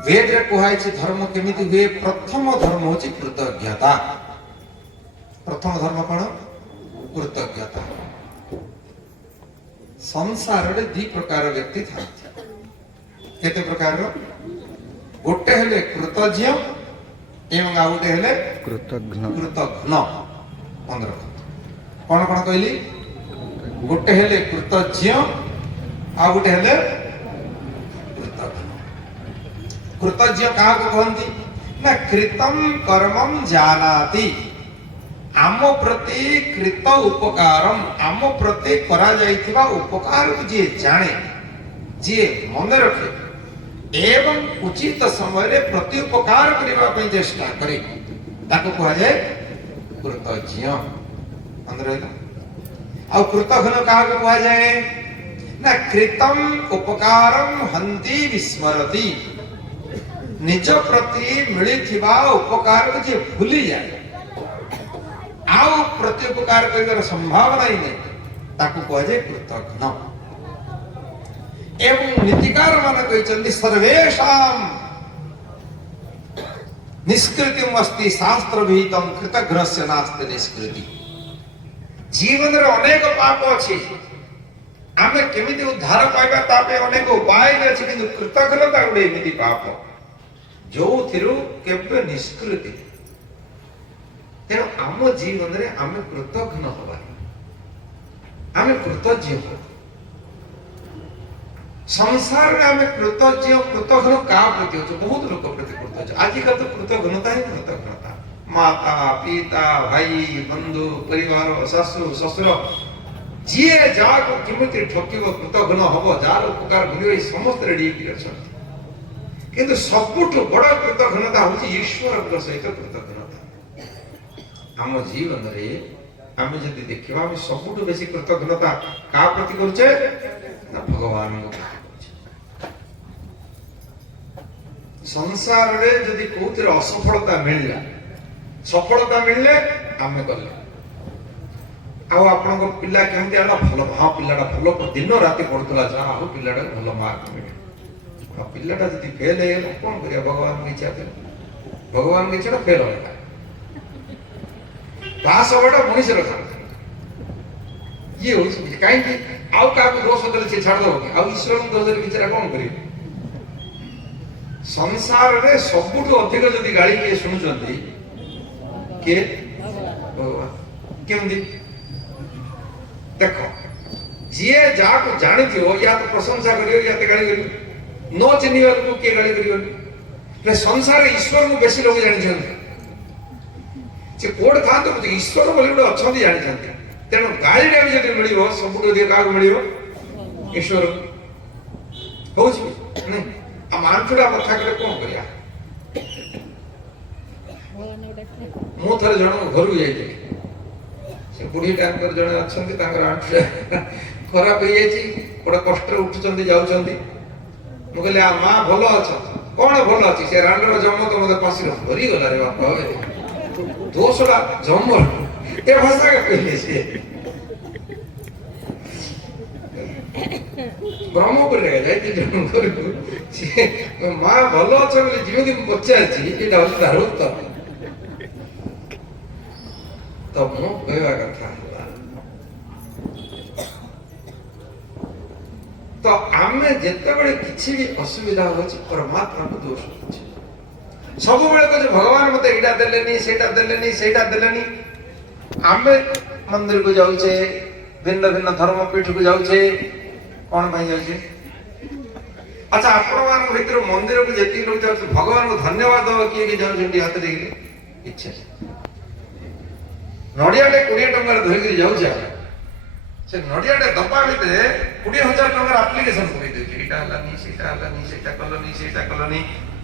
वेद रे कुहाई धर्म केमिति हुए प्रथम धर्म होची कृतज्ञता। प्रथम धर्म कौन? कृतज्ञता। संसार रे दी प्रकार व्यक्ति था। केते प्रकार रो? गोटे हेले कृतज्ञ एवं आ गोटे हेले कृतघ्न। कृतघ्न 15 कौन कौन कहली? गोटे हेले कृतज्ञ आ गोटे हेले कृतघ्न। कृतज्ञ कहा को कहती ना? कृतम कर्मम जानाति, आम प्रति कृत उपकारम, आम प्रति करा जाइथिबा उपकार को जे जाने, जे मन रखे एवं उचित समय रे प्रति उपकार करबा पई चेष्टा करे, ताको कहा जाए कृतज्ञ। अंदर आ कृतघ्न कहा को कहा जाए ना? कृतम उपकारम हंति विस्मरति, निज प्रति मिलिथिबा उपकार को जे भूली जाए आउ प्रति उपकार करिवार संभावना ही नहीं, ताको कहा जाए कृतघ्न। एवं नीतिकार मान कहते सर्वेषां निष्कृतिम अस्ति शास्त्र विहितम कृतघ्नस्य नास्ति निष्कृति। जीवन रे अनेक पाप अछि, आमे केमिति उद्धार पाइबा तापे अनेक उपाय अछि, किंतु कृतघ्नता गुडे एमिति पाप जो थिरु केबे निष्कृति। तेणु आम जीवन रे आमे कृतघ्न होबा, आमे कृतज्ञ हो। संसार में आमे कृतज्ञ कृतघ्न का प्रति हो? बहुत लोक प्रति कृतज्ञ। आजिकल तो कृतघ्नता ही कृतज्ञता। माता पिता भाई बंधु परिवार शाशु ससुर जी जाको किमिति ठकिबो कृतघ्न हबो, जार उपकार भूलियो समस्त रेडी कि अछन। किंतु सबुठु बड़ कृतघ्नता होची ईश्वर सहित कृतघ्नता। हम जीवन रे आमे जदि देखिबा, हम सबुठु बेसी कृतघ्नता का प्रति करछे ना? भगवान को। संसार रे जदि कोतिर असफलता मिलला, सफलता मिलले आमे गले आ आपन को पिल्ला केमति आला भलो, हां पिल्लाडा भलो दिन राति पढुतला, जा हो पिल्लाडा भलो मार्क मिले। आ पिल्लाडा जदि फेल हे कोन करिया? भगवान के इच्छा थे, भगवान के इच्छा फेल होला। पास होबडा मनुष्य रखा ये हो काई कि आउ का को दोष देले से छाड़ दो, आ ईश्वर को दोष देले बेचारा कोन करियो? संसार रे सबुठु अधिक जदि गाली के सुनुचंती के भगवान केमदी? देखो जे जाको जानिथियो या तो प्रशंसा करियो या तो गाली करियो, नो चिन्हिवा को के गाली करियो? ले संसार ईश्वर को बेसी लोग जानि छथि, जे कोड था तो ईश्वर बोली गोटे अछंती जानि छथि। तेणु गाली भी जदि मिलिबो सबुठु अधिक का मिलिबो? ईश्वर होछि नै। आ मानछुडा कथा करे कोन करिया? मु थरे जण घरु जाइते, से बुढ़ी टाइम पर जण अछंती, तांकर आंठुडा खराब हो जाइछि, बड़ा कष्ट उठुचंती जाउचंती। मु कहले आ मां भलो अछ? कोन भलो अछि? से रांडर जम तो मते पासिर भरी गला रे बापा, दोसडा जम ए भाषा के कहले से ब्रह्मपुर रे जाइते जण घरु, से मां भलो अछ बोली जिमेदि पचाछि एटा होछि तार उत्तर। तो मु कहवा कथा होला, तो आमे जेते बळे किछि भी असुविधा होछि परमात्मा को दोष होछि। सब बळे को भगवान मते एटा देलेनी सेटा देलेनी सेटा देलेनी। आमे मंदिर को जाउछे, भिन्न भिन्न धर्म पीठ को जाउछे, कोन भाई जाउछे? अच्छा आपण मान भीतर मंदिर को जेति लोग जाउछे भगवान को धन्यवाद दो किए के जाउछे हाथ देखले इच्छा नडियाटे 20 टंका धरिक जाउछे, से नडियाटे दबा भितरे 20,000 टंका एप्लिकेशन करि देछि, एटा हलानी सेटा हलानी सेटा कलोनी सेटा कलोनी।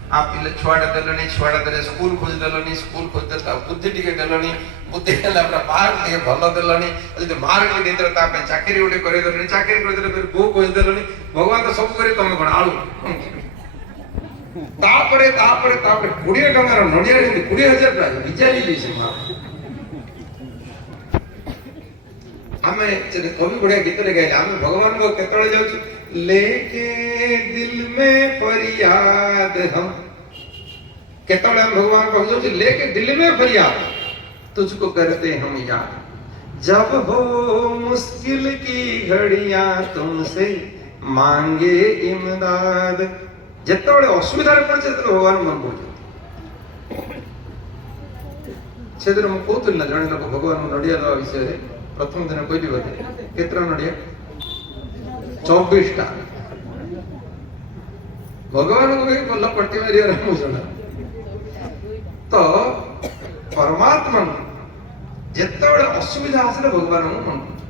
आ पिले छुआटा देलनी, छुआटा देले स्कूल खोज देलनी, स्कूल खोज देता बुद्धि टिके देलनी, बुद्धि हेला हमरा मार्क टिके भलो देलनी, जदि मार्क टिके देतर ता पे चाकरी उठे करि देलनी, चाकरी करि देले फिर गो खोज देलनी। भगवान तो सब करे तमे कोन आळू तापरे तापरे तापरे 20 टंका नडिया रे 20,000 टंका विचारी लिसे मा। हमें कवि बढ़िया गीत रे गाइले, हमें भगवान को केतळे जाउछु लेके दिल में फरियाद हम केतବେଳେ हम भगवान को जो लेके दिल में फरियाद तुझको करते हम याद जब हो मुश्किल की घड़ियां तुमसे मांगे इमदाद ଯେତେବେଳେ ଅସୁବିଧାରେ ପଡିছে ସେତେବେଳେ ଭଗବାନ ମନେ ପଡୁଛନ୍ତି ସେଦିନ ମୁଁ କହୁଥିଲି ନା ଜଣେ ଲୋକ ଭଗବାନଙ୍କୁ ନଡିଆ ଦେବା ବିଷୟରେ ପ୍ରଥମ ଦିନ କହିଲି ବୋଧେ କେତେଟା ନଡିଆ 24ଟା ଭଗବାନଙ୍କୁ ବି ଭଲ ପଟି ମାରିବାର ମୁଁ ଜଣା ତ ପରମାତ୍ମା ଯେତେବେଳେ ଅସୁବିଧା ଆସିଲେ ଭଗବାନଙ୍କୁ ମନେ ପଡୁଛି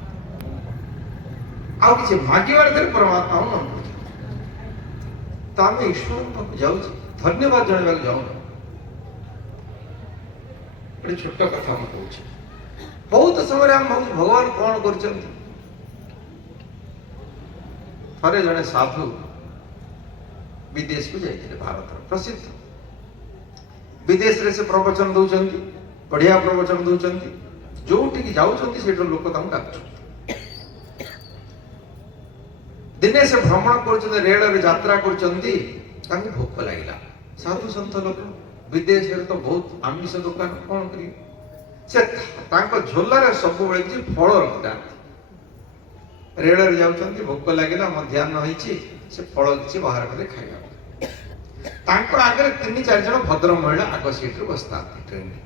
ଆଉ କିଛି ମାଗିବାର ଥିଲେ ପରମାତ୍ମାଙ୍କୁ ମନେ ପଡୁଛି ତ ଆମେ ଈଶ୍ୱରଙ୍କ ପାଖକୁ ଯାଉଛେ ଧନ୍ୟବାଦ ଜଣାଇବାକୁ ଯାଉନୁ ଗୋଟେ ଛୋଟ କଥା ମୁଁ କହୁଛି ବହୁତ ସମୟରେ ଆମେ ଭାବୁଛୁ ଭଗବାନ କଣ କରୁଛନ୍ତି ଥରେ ଜଣେ ସାଧୁ ବିଦେଶକୁ ଯାଇଥିଲେ ଭାରତର ପ୍ରସିଦ୍ଧ ବିଦେଶରେ ସେ ପ୍ରବଚନ ଦଉଛନ୍ତି ବଢିଆ ପ୍ରବଚନ ଦଉଛନ୍ତି ଯୋଉଠିକି ଯାଉଛନ୍ତି ସେଇଠୁ ଲୋକ ତାଙ୍କୁ ଡାକୁଛନ୍ତି ଦିନେ ସେ ଭ୍ରମଣ କରୁଛନ୍ତି ରେଳରେ ଯାତ୍ରା କରୁଛନ୍ତି ତାଙ୍କୁ ଭୋକ ଲାଗିଲା ସାଧୁ ସନ୍ଥ ଲୋକ ବିଦେଶରେ ତ ବହୁତ ଆମିଷ ଦୋକାନ କଣ କରିବେ ସେ ତାଙ୍କ ଝୋଲାରେ ସବୁବେଳେ କିଛି ଫଳ ରଖିଥାନ୍ତି ରେଳରେ ଯାଉଛନ୍ତି ଭୋକ ଲାଗିଲା ମଧ୍ୟାହ୍ନ ହେଇଛି ସେ ଫଳ କିଛି ବାହାର କରି ଖାଇବା ତାଙ୍କ ଆଗରେ 3-4 ଜଣ ଭଦ୍ର ମହିଳା ଆଗ ସିଟରେ ବସିଥାନ୍ତି ଟ୍ରେନରେ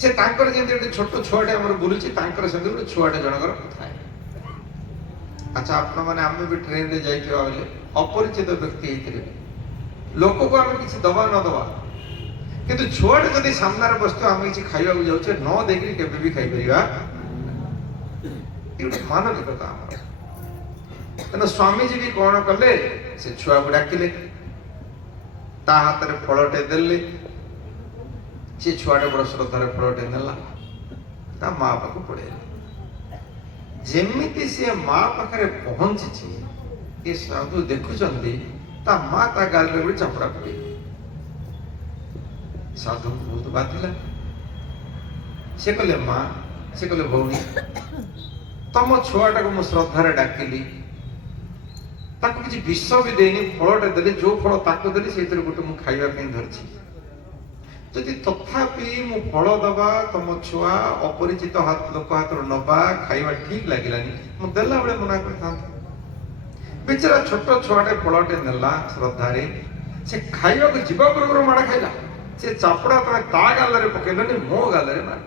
ସେ ତାଙ୍କର ଯେମିତି ଗୋଟେ ଛୋଟ ଛୁଆଟେ ଆମର ବୁଲୁଛି ତାଙ୍କର ସେମିତି ଗୋଟେ ଛୁଆଟେ ଜଣଙ୍କର ଥାଏ ଆଚ୍ଛା ଆପଣମାନେ ଆମେ ବି ଟ୍ରେନରେ ଯାଇଥିବା ବେଲେ ଅପରିଚିତ ବ୍ୟକ୍ତି ହେଇଥିଲେ ଲୋକକୁ ଆମେ କିଛି ଦବା ନ ଦବା କିନ୍ତୁ ଛୁଆଟେ ଯଦି ସାମ୍ନାରେ ବସିଥିବ ଆମେ କିଛି ଖାଇବାକୁ ଯାଉଛେ ନ ଦେଖିକି କେବେ ବି ଖାଇପାରିବା ଗୋଟେ ମାନବିକତା ଆମର ତେଣୁ ସ୍ୱାମୀଜୀ ବି କଣ କଲେ ସେ ଛୁଆକୁ ଡାକିଲେ ତା ହାତରେ ଫଳଟେ ଦେଲେ ସେ ଛୁଆଟେ ବଡ ଶ୍ରଦ୍ଧାରେ ଫଳଟେ ନେଲା ତା ମା ପାଖକୁ ପଳେଇଲା ଯେମିତି ସିଏ ମା ପାଖରେ ପହଞ୍ଚିଛି ଏ ସାଧୁ ଦେଖୁଛନ୍ତି ତା ମା ତା ଗାଲରେ ଗୋଟେ ଚାପଡ଼ା ପକେଇଲା ସାଧୁଙ୍କୁ ବହୁତ ବାଧିଲା ସେ କହିଲେ ମା ସେ କହିଲେ ଭଉଣୀ ତମ ଛୁଆଟାକୁ ମୁଁ ଶ୍ରଦ୍ଧାରେ ଡାକିଲି ତାକୁ କିଛି ବିଷ ବି ଦେଇନି ଫଳଟେ ଦେଲି ଯୋଉ ଫଳ ତାକୁ ଦେଲି ସେଇଥିରେ ଗୋଟେ ମୁଁ ଖାଇବା ପାଇଁ ଧରିଛି ଯଦି ତଥାପି ମୁଁ ଫଳ ଦବା ତମ ଛୁଆ ଅପରିଚିତ ଲୋକ ହାତରୁ ନବା ଖାଇବା ଠିକ ଲାଗିଲାନି ମୁଁ ଦେଲା ବେଳେ ମନା କରିଥାନ୍ତି ବିଚାରା ଛୋଟ ଛୁଆଟେ ଫଳଟେ ନେଲା ଶ୍ରଦ୍ଧାରେ ସେ ଖାଇବାକୁ ଯିବା ପୂର୍ବରୁ ମାଡ଼ ଖାଇଲା ସେ ଚାପଡ଼ା ତମେ ତା ଗାଲରେ ପକେଇଲନି ମୋ ଗାଲରେ ମାର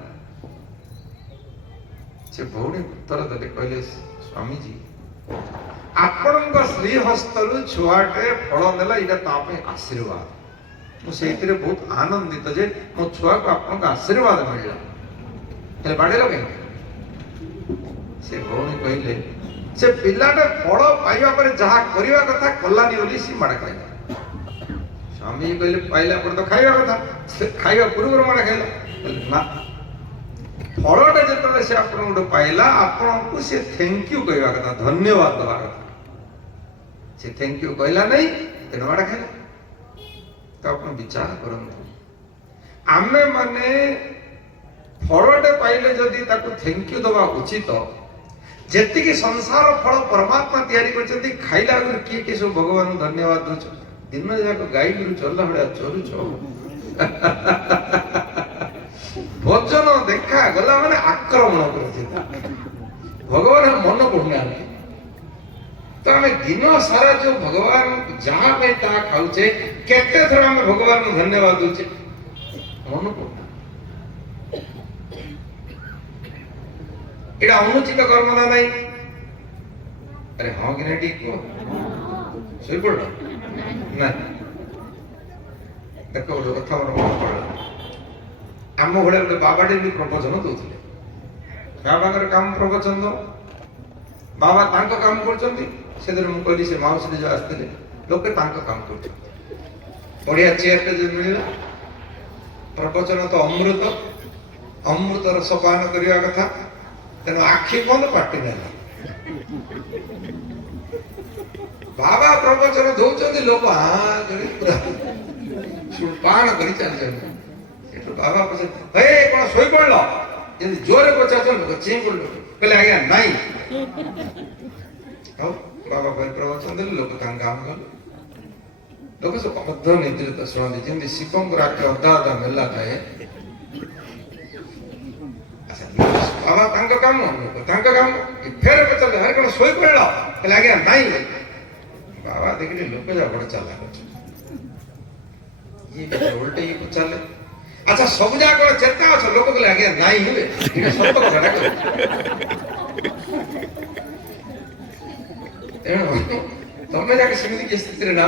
ସେ ଭଉଣୀ ଉତ୍ତର ଦେଲେ କହିଲେ ସ୍ୱାମୀଜୀ ଆପଣଙ୍କ ଶ୍ରୀ ହସ୍ତରୁ ଛୁଆଟେ ଫଳ ନେଲା ଏଇଟା ତା ପାଇଁ ଆଶୀର୍ବାଦ ମୁଁ ସେଇଥିରେ ବହୁତ ଆନନ୍ଦିତ ଯେ ମୋ ଛୁଆକୁ ଆପଣଙ୍କ ଆଶୀର୍ବାଦ ମିଳିଲା ହେଲେ ବାଡେଇଲ କାହିଁକି ସେ ଭଉଣୀ କହିଲେ ସେ ପିଲାଟେ ଫଳ ପାଇବା ପରେ ଯାହା କରିବା କଥା କଲାନି ବୋଲି ସେ ମାଡ଼ ଖାଇଲା ସ୍ୱାମୀ କହିଲେ ପାଇଲା ପରେ ତ ଖାଇବା କଥା ସେ ଖାଇବା ପୂର୍ବରୁ ମାଡ଼ ଖାଇଲା ନା ଫଳଟା ଯେତେବେଳେ ସେ ଆପଣଙ୍କଠୁ ପାଇଲା ଆପଣଙ୍କୁ ସେ ଥ୍ୟାଙ୍କ ୟୁ କହିବା କଥା ଧନ୍ୟବାଦ ଦେବା କଥା ସେ ଥ୍ୟାଙ୍କ ୟୁ କହିଲା ନାହିଁ ତେଣୁ ମାଡ଼ ଖାଇଲା ତ ଆପଣ ବିଚାର କରନ୍ତୁ ଆମେ ମାନେ ଫଳଟେ ପାଇଲେ ଯଦି ତାକୁ ଥ୍ୟାଙ୍କ ୟୁ ଦେବା ଉଚିତ ଯେତିକି ସଂସାର ଫଳ ପରମାତ୍ମା ତିଆରି କରିଛନ୍ତି ଖାଇଲା ଆଗରୁ କିଏ କିଏ ସବୁ ଭଗବାନଙ୍କୁ ଧନ୍ୟବାଦ ଦଉଛ ଦିନ ଯାକ ଗାଈ ଗୋରୁ ଚରିଲା ଭଳିଆ ଚରୁଛ ଭଜନ ଦେଖା ଗଲା ମାନେ ଆକ୍ରମଣ କରୁଛନ୍ତି ଭଗବାନ ମନ ପଡୁନାହାନ୍ତି ତ ଆମେ ଦିନ ସାରା ଯୋଉ ଭଗବାନ ଯାହା ପାଇଁ ତାହା ଖାଉଛେ କେତେ ଥର ଆମେ ଭଗବାନଙ୍କୁ ଧନ୍ୟବାଦ ଦଉଛେ ମନ ପଡୁନା ଏଇଟା ଅନୁଚିତ କର୍ମ ନା ନାହିଁ ଆରେ ହଁ କି ନା ଟିକେ କୁହ ଶୋଇପଡ ନା ଦେଖ ଗୋଟେ କଥା ମୋର ମନେ ପଡିଲା ଆମ ଭଳିଆ ଗୋଟେ ବାବାଟେ ବି ପ୍ରବଚନ ଦଉଥିଲେ ବାବାଙ୍କର କାମ ପ୍ରବଚନ ଦଉ ବାବା ତାଙ୍କ କାମ କରୁଛନ୍ତି ସେଦିନ ମୁଁ କହିଲି ସେ ମାଉସୀ ଯୋଉ ଆସିଥିଲେ ଲୋକେ ତାଙ୍କ କାମ କରୁଛନ୍ତି ବଢିଆ ଚେୟାରଟା ଯଦି ମିଳିଲା ପ୍ରବଚନ ତ ଅମୃତର ସପାନ କରିବା କଥା ତେଣୁ ଆଖି ବନ୍ଦ ପାଟି ନେଲା ବାବା ପ୍ରବଚନ ଦଉଛନ୍ତି ଲୋକ ପାଣ କରି ଚାଲିଛନ୍ତି ଏଠୁ ବାବା ପଚାର ହେ କଣ ଶୋଇପଡିଲ ଯେମିତି ଜୋରେ ପଚାରୁଛନ୍ତି ଚେଇଁ ପଡିଲ କହିଲେ ଆଜ୍ଞା ନାଇଁ ଆଉ ବାବା ପାଇଁ ପ୍ରବଚନ ଦେଲେ ଲୋକ ତାଙ୍କ କାମ କଲେ लोक सब अध निद्रित शुणती जमी शिव आखि अधा अधा मेला थाए बाबा काम फेर पचारे अरे कौन शोई पड़े आज्ञा नाई बाबा देखिए लोक जा बड़ चालाक उल्टे ये पचारे अच्छा सब जगह कौन चेता अच्छा लोक कहले आज्ञा नाई हुए सत कथा तेणु तमें जाके सेमती किए स्थिति ना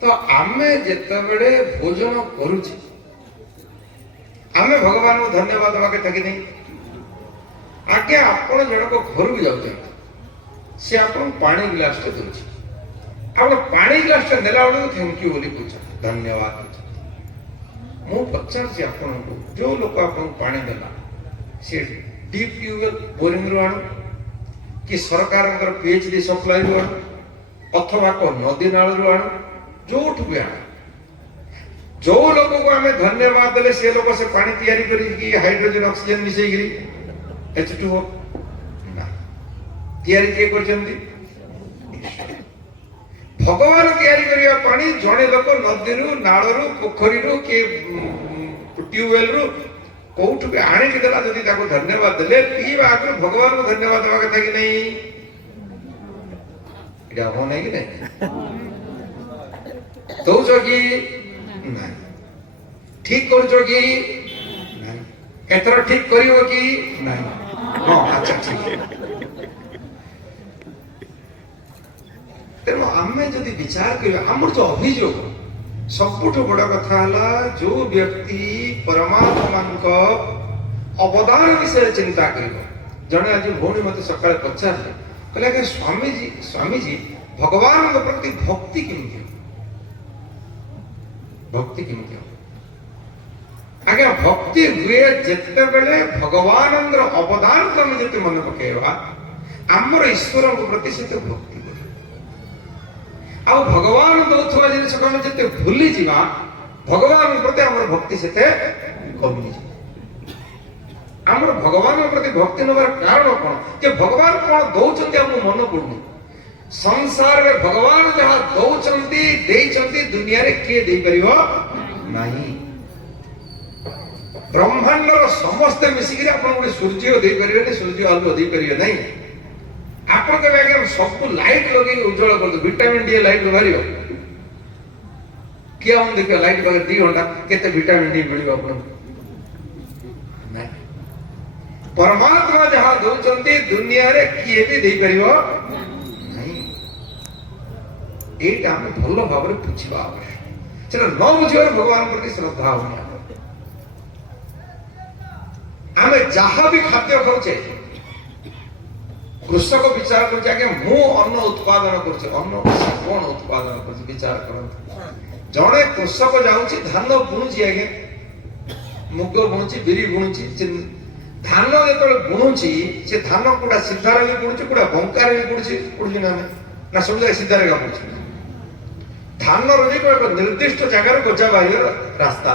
तो आमे जेतेबेले भोजन करूची आमे भगवान को धन्यवाद देवा के थकी नहीं आज्ञा आपण जन को घर को जाउते से आपण पानी गिलास टे दोची आपण पानी गिलास टे नेला वाले थैंक यू बोली पूछ धन्यवाद मु पचार से आपण को जो लोग आपण पानी देला से डीप ट्यूबवेल बोरिंग रो आनु कि सरकार पीएचडी सप्लाई रो आनु अथवा को नदी नाल रो आनु जोठ भी आना जो लोगों को हमें धन्यवाद देले से लोग से पानी तैयारी करी कि हाइड्रोजन ऑक्सीजन मिसई गिरी H2O ना तैयारी के करचंदी भगवान तैयारी करिया पानी जणे लोक नदी रु नाळ रु पोखरी रु के ट्यूबवेल रु कोठ भी आने के देला जदी ताको धन्यवाद देले पीवा आगे भगवान को धन्यवाद देवा कथा कि नहीं इडा हो नहीं कि नहीं दौच कि ना ठीक कर एथर ठीक कर कि ना हाँ अच्छा ठीक तेणु आम जदि विचार कर जो अभियोग सबुठ बड़ कथा जो व्यक्ति परमात्मा अवदान विषय चिंता कर जड़े आज भौणी मत सका पचारे कहले स्वामीजी भगवान प्रति भक्ति केमती भक्ति केमती आज्ञा भक्ति हुए जिते बेले भगवान अवदान तुम जिते मन पकेवा आमर ईश्वर प्रति से भक्ति आ भगवान दौथवा जिनिस को जिते भूली जीवा भगवान प्रति आमर भक्ति से कमी आमर भगवान प्रति भक्ति नबार कारण कौन कि भगवान कौन दौरान आम मन पड़ुनी संसार में भगवान जहाँ दौरान दुनिया रे किए दे परियो नहीं ब्रह्मांड समस्ते मिसिक सूर्य दे परिवे सूर्य आलु दे परिवे नहीं आपण के आगे सब लाइट लगे उज्जवल कर दो विटामिन डी लाइट बाहर किया हम देखिए लाइट बाहर 2 घंटा केते विटामिन डी मिलियो आपण नहीं परमात्मा जहाँ दौरान दुनिया रे किए भी दे परियो एटा हम भलो भाव रे पूछिबा आवश्यक चलो न बुझियो भगवान प्रति श्रद्धा होनी आमे जहाँ भी खाद्य खाऊचे कृषक विचार करछे आगे मु अन्न उत्पादन करछे अन्न कोन उत्पादन करछे विचार करन जणे कृषक जाउची धान बुणुची आगे मुग बुणुची बिरी बुणुची धान जेतले बुणुची से धान कुडा सिद्धारे भी बुणुची कुडा बंकार भी बुणुची ना सब जगह सिद्धारे का बुणुची धान रोजी को निर्दिष्ट जगह गजा बाहर रास्ता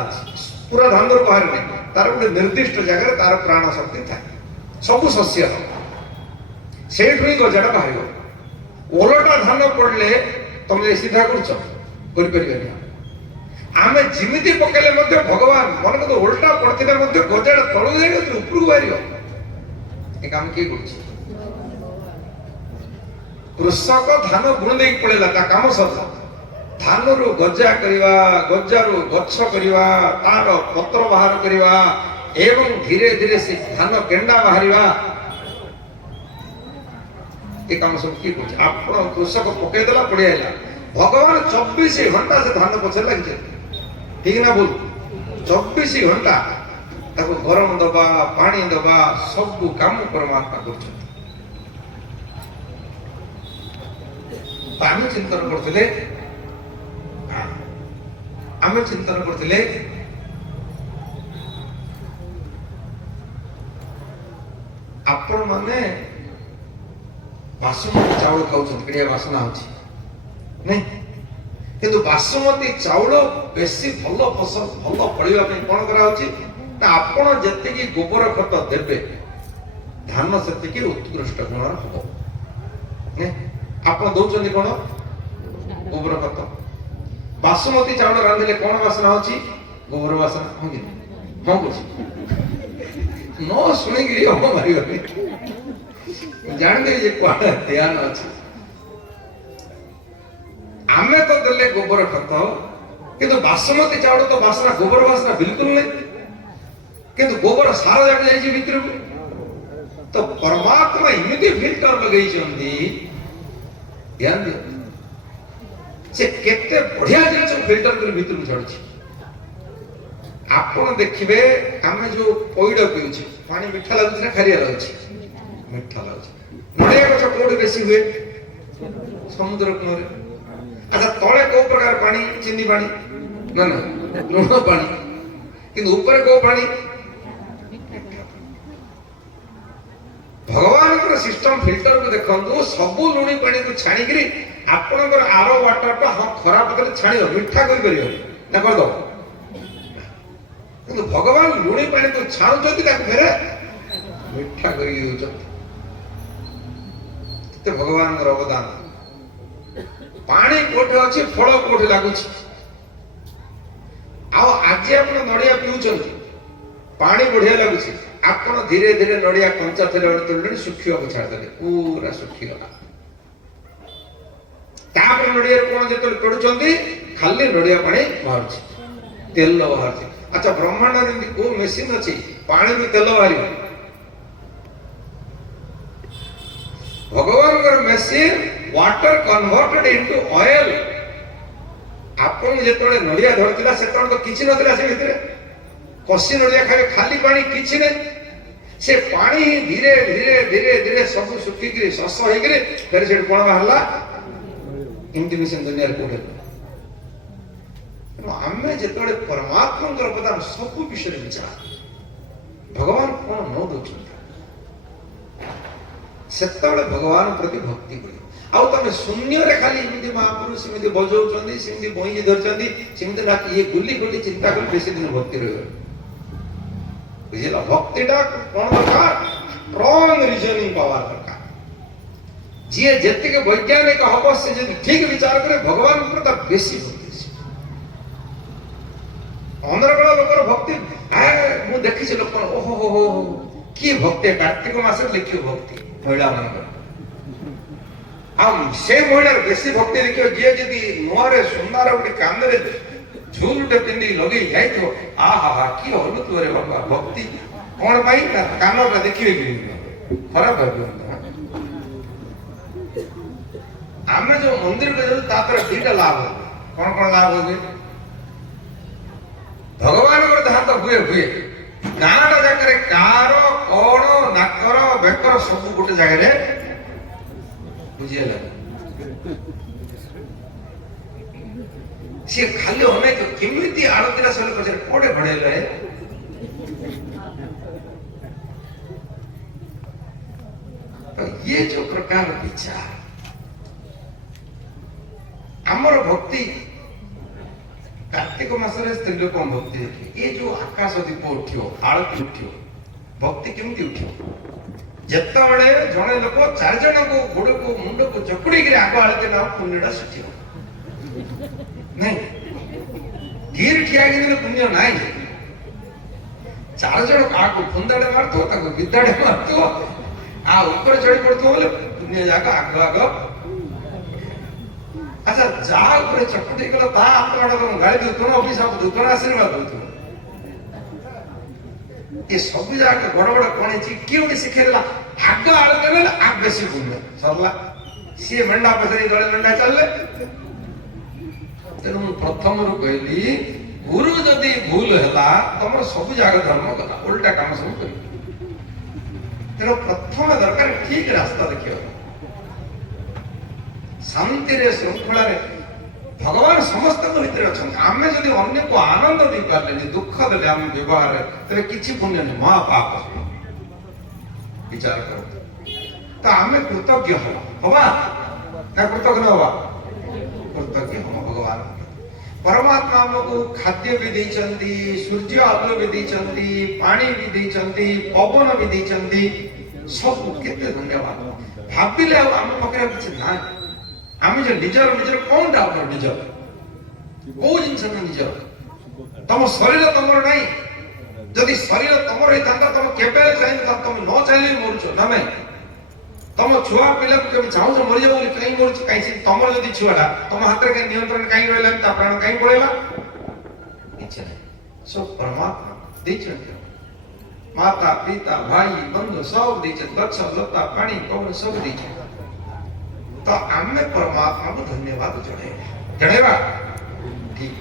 पूरा धान बाहर नहीं तार गोटे निर्दिष्ट जगह तार प्राण शक्ति थाए सब शस्य से गजाटा बाहर ओलटा धान पड़े तुम सीधा कर आम जिमिति पकेले भगवान मन को ओल्टा पड़ते गजाटा तलू जाए उपरକୁ बाहर काम किए कृषक धान बुणी दे पड़ेगा काम सरला धान रु गजा करवा गजा रु गछ करवा तार पत्र बाहर करवा एवं धीरे धीरे से धान केंडा बाहरिवा ये काम सब किए कर आपण कृषक पकई देला पड़े आइला भगवान 24 घंटा से धान पछे लगी ठीक ना बोल 24 घंटा ताको गरम दबा पानी दबा सब काम परमात्मा कर आम चिंतन करते आम चिंतन करते आपण माने बासमती चावल खाऊँ कड़िया बासना नहीं किंतु बासमती चावल बेसी भल फसल भल फलिया कौन करा आपण जी गोबर खत देवे धान से उत्कृष्ट गुण हम ଆପଣ ଦଉଛନ୍ତି କଣ? ଗୋବର ଖତ। ବାସୁମତୀ ଚାଉଳ ରାନ୍ଧିଲେ କଣ ବାସନା ହଉଛି? ଗୋବର ବାସନା। ହଁ କି ହଁ କହୁଛି ନ ଶୁଣିକିରି ହମ ମାରିବନି, ଜାଣିଦେବି ଯେ କୁଆଡେ ଧ୍ୟାନ ଅଛି। ଆମେ ତ ଦେଲେ ଗୋବର ଖତ, କିନ୍ତୁ ବାସୁମତୀ ଚାଉଳ ତ ବାସନା, ଗୋବର ବାସନା ବିଲକୁଲ ନାହିଁ, କିନ୍ତୁ ଗୋବର ସାର ଯାକ ଯାଇଛି ଭିତରକୁ। ତ ପରମାତ୍ମା ଏମିତି ଫିଲ୍ଟର ଲଗେଇଛନ୍ତି, ଧ୍ୟାନ ଦିଅନ୍ତୁ, ସେ କେତେ ବଢିଆ ଜିନିଷ ଫିଲ୍ଟର କରି ଭିତରକୁ ଛାଡୁଛି। ଆପଣ ଦେଖିବେ ଆମେ ଯୋଉ ପଇଡ ପିଉଛେ, ପାଣି ମିଠା ଲାଗୁଛି ନା ଖାରିଆ ଲାଗୁଛି? ମିଠା ଲାଗୁଛି। ନଡ଼ିଆ ଗଛ କୋଉଠି ବେଶୀ ହୁଏ? ସମୁଦ୍ର କୂଳରେ। ଆଚ୍ଛା, ତଳେ କୋଉ ପ୍ରକାର ପାଣି? ଚିନି ପାଣି ନା ନା ଲୁଣ ପାଣି, କିନ୍ତୁ ଉପରେ କୋଉ ପାଣି? ଭଗବାନଙ୍କର ସିଷ୍ଟମ ଫିଲ୍ଟରକୁ ଦେଖନ୍ତୁ, ସବୁ ଲୁଣି ପାଣିକୁ ଛାଣିକିରି ଆପଣଙ୍କର ଆର ୱାଟରଟା ହଁ ଖରାପ କଲେ ଛାଣିବ, ମିଠା କରିପାରିବ ନା କରିଦବ, କିନ୍ତୁ ଭଗବାନ ଲୁଣି ପାଣିକୁ ଛାଣୁଛନ୍ତି, ତାକୁ ଫେରେ ମିଠା କରିକି ଦଉଛନ୍ତି। କେତେ ଭଗବାନଙ୍କର ଅବଦାନ। ପାଣି କୋଉଠି ଅଛି, ଫଳ କୋଉଠି ଲାଗୁଛି। ଆଉ ଆଜି ଆପଣ ନଡ଼ିଆ ପିଉଛନ୍ତି, ପାଣି ବଢିଆ ଲାଗୁଛି, ଆପଣ ଧୀରେ ଧୀରେ ନଡ଼ିଆ କଞ୍ଚା ଥିଲେ ତୋଳିଲେଣି, ଶୁଖିବାକୁ ଛାଡ଼ିଦେଲେ, ପୁରା ଶୁଖିଗଲା। ତାପରେ ନଡ଼ିଆରେ କଣ ଯେତେବେଳେ ପଡୁଛନ୍ତି, ଖାଲି ନଡ଼ିଆ ପାଣି ବାହାରୁଛି, ତେଲ ବାହାରୁଛି। ଆଚ୍ଛା, ବ୍ରହ୍ମାଣ୍ଡରେ ଏମିତି କୋଉ ମେସିନ ଅଛି ପାଣିରୁ ତେଲ ବାହାରିବ? ଭଗବାନଙ୍କର machine water converted into oil. ଆପଣଙ୍କୁ ଯେତେବେଳେ ନଡ଼ିଆ ଧରିଥିଲା ସେତେବେଳେ ତ କିଛି ନଥିଲା ସେ ଭିତରେ, କଷି ନଡ଼ିଆ ଖାଇବେ, ଖାଲି ପାଣି, କିଛି ନାହିଁ। ସେ ପାଣି ହିଁ ଧୀରେ ଧୀରେ ଧୀରେ ଧୀରେ ସବୁ ଶୁଖିକିରି ଶସ ହେଇକିରି ଫେରେ ସେଠି କଣ ବାହାରିଲା? ଏମିତି ମେସିନ ଦୁନିଆରେ କୋଉଠି? ଆମେ ଯେତେବେଳେ ପରମାତ୍ମାଙ୍କର ଅବଦାନ ସବୁ ବିଷୟରେ ବିଚାର, ଭଗବାନ କଣ ନ ଦଉଛନ୍ତି, ସେତେବେଳେ ଭଗବାନ ପ୍ରତି ଭକ୍ତି କରିବ। ଆଉ ତମେ ଶୂନ୍ୟରେ ଖାଲି ଏମିତି ମହାପୁରୁଷ ଏମିତି ବଜଉଛନ୍ତି, ସେମିତି ବଇଁଜି ଧରିଛନ୍ତି, ସେମିତି ନା ଇଏ ଗୁଲି ଗୁଲି ଚିନ୍ତା କରି ବେଶୀ ଦିନ ଭକ୍ତି ରହିବ, ବୁଝିଲ? ଭକ୍ତିଟା କଣ ଦରକାର? ଷ୍ଟ୍ରଙ୍ଗ ରିଜନିଂ ପାୱାର ଦରକାର। ଯିଏ ଯେତିକି ବୈଜ୍ଞାନିକ ହବ, ସେ ଯଦି ଠିକ ବିଚାର କରେ, ଭଗବାନ ଉପରେ ତାର ବେଶୀ ଭକ୍ତି। ଅନର୍ଗଳ ଲୋକର ଭକ୍ତି, ମୁଁ ଦେଖିଛି ଲୋକ, ଓହୋ ହୋ ହୋ କି ଭକ୍ତି! କାର୍ତ୍ତିକ ମାସରେ ଲେଖିବ ଭକ୍ତି ମହିଳା ମାନଙ୍କର, ଆଉ ସେ ମହିଳାର ବେଶୀ ଭକ୍ତି ଦେଖିବ ଯିଏ ଯଦି ମୁହଁରେ ସୁନାର ଗୋଟେ କାନରେ ଝୁଲଟେ ପିନ୍ଧି ଲଗେଇ ଯାଇଥିବ, ଆହା କି ଅନୁଥିବ ରେ ବାବା ଭକ୍ତି। କଣ ପାଇଁ? ନା କାନଟା ଦେଖିବେ କି ଖରାପ ଭାବିବ। ଆମେ ଯୋଉ ମନ୍ଦିରକୁ ଯାଉଛୁ ତା ଦ୍ୱାରା ଦିଟା ଲାଭ ହୁଏ। କଣ କଣ ଲାଭ ହୁଏ? ଭଗବାନଙ୍କର ଯାହା ତ ହୁଏ ହୁଏ, ଗାଁଟା ଜାଗାରେ କାର କଣ ନାକର ବେକର ସବୁ ଗୋଟେ ଜାଗାରେ, ବୁଝିହେଲା? ସିଏ ଖାଲି ଅନେକ କେମିତି ଆଳତୀରା ସରିଲା ପଛରେ କୋଉଟେ ଘଡେଇଲେ। ये जो प्रकार विचार आमर भक्ति कार्तिक मासरे स्त्री लोक भक्ति देखिए, ये जो आकाश दीप उठियो, आरती उठियो, भक्ति केमती उठियो? जेतबेले जणे लोक चार जण को गोड़ को मुंड को चकुड़ी के आग आलती ना पुण्यटा सुठियो नहीं, धीर ठिया के पुण्य नहीं। चार जण आग फुंदाड़े मारतो, ताको विद्याड़े मारतो, आ ऊपर चढ़ी पड़तो बोले पुण्य जाक आग आग। अच्छा, जा ऊपर चकुटी गला ता आत्माटा तुम गाली दउतो ना, अभिशाप दउतो ना, आशीर्वाद दउतो। ये सब जाके बड़ बड़ कोणी ची किउटी शिखेला आग आलते ना आग बेसी पुण्य सरला सी मंडा पसरी गळे मंडा चलले। तेनु प्रथम रु कहली गुरु जदी भूल हैला तमर सब जाग धर्म कला उल्टा काम सब करी। तेनु प्रथम दरकार ठीक रास्ता देखियो, शांति रे श्रृंखला रे भगवान समस्त भीतर अच्छा। आम जब अन्य को आनंद दे पारे, दुख देते आम व्यवहार तेरे किसी पुण्य नहीं, महापाप विचार करो। तो आम कृतज्ञ हवा ना कृतज्ञ हवा, कृतज्ञ हम भगवान। परमात्मा आमको खाद्य भी देइछंती, सूर्य अग्नि भी देइछंती, पानी भी देइछंती, पवन भी देइछंती, सब केते धन्यवाद। भाबिले आम पाखे किछि ना आम जो निजर निजर कौन टा हमर निजर को जिनस निजर तुम शरीर तुमर नहीं जदि शरीर तुमर होता तुम केबे चाहिए तुम न चाहिए मरुच ना नहीं तुम छुआ पिला के चाहूछ मरि जाऊ कहीं मरुच कहीं तुम जदि छुआटा तुम हाथ रे नियंत्रण कहीं रहला ता प्राण कहीं पड़ेला इच्छा नहीं सब परमात्मा देचन माता पिता भाई बंधु सब देचन गच्छ लता पानी पवन सब देचन तो आमे परमात्मा को धन्यवाद जणेवा ठीक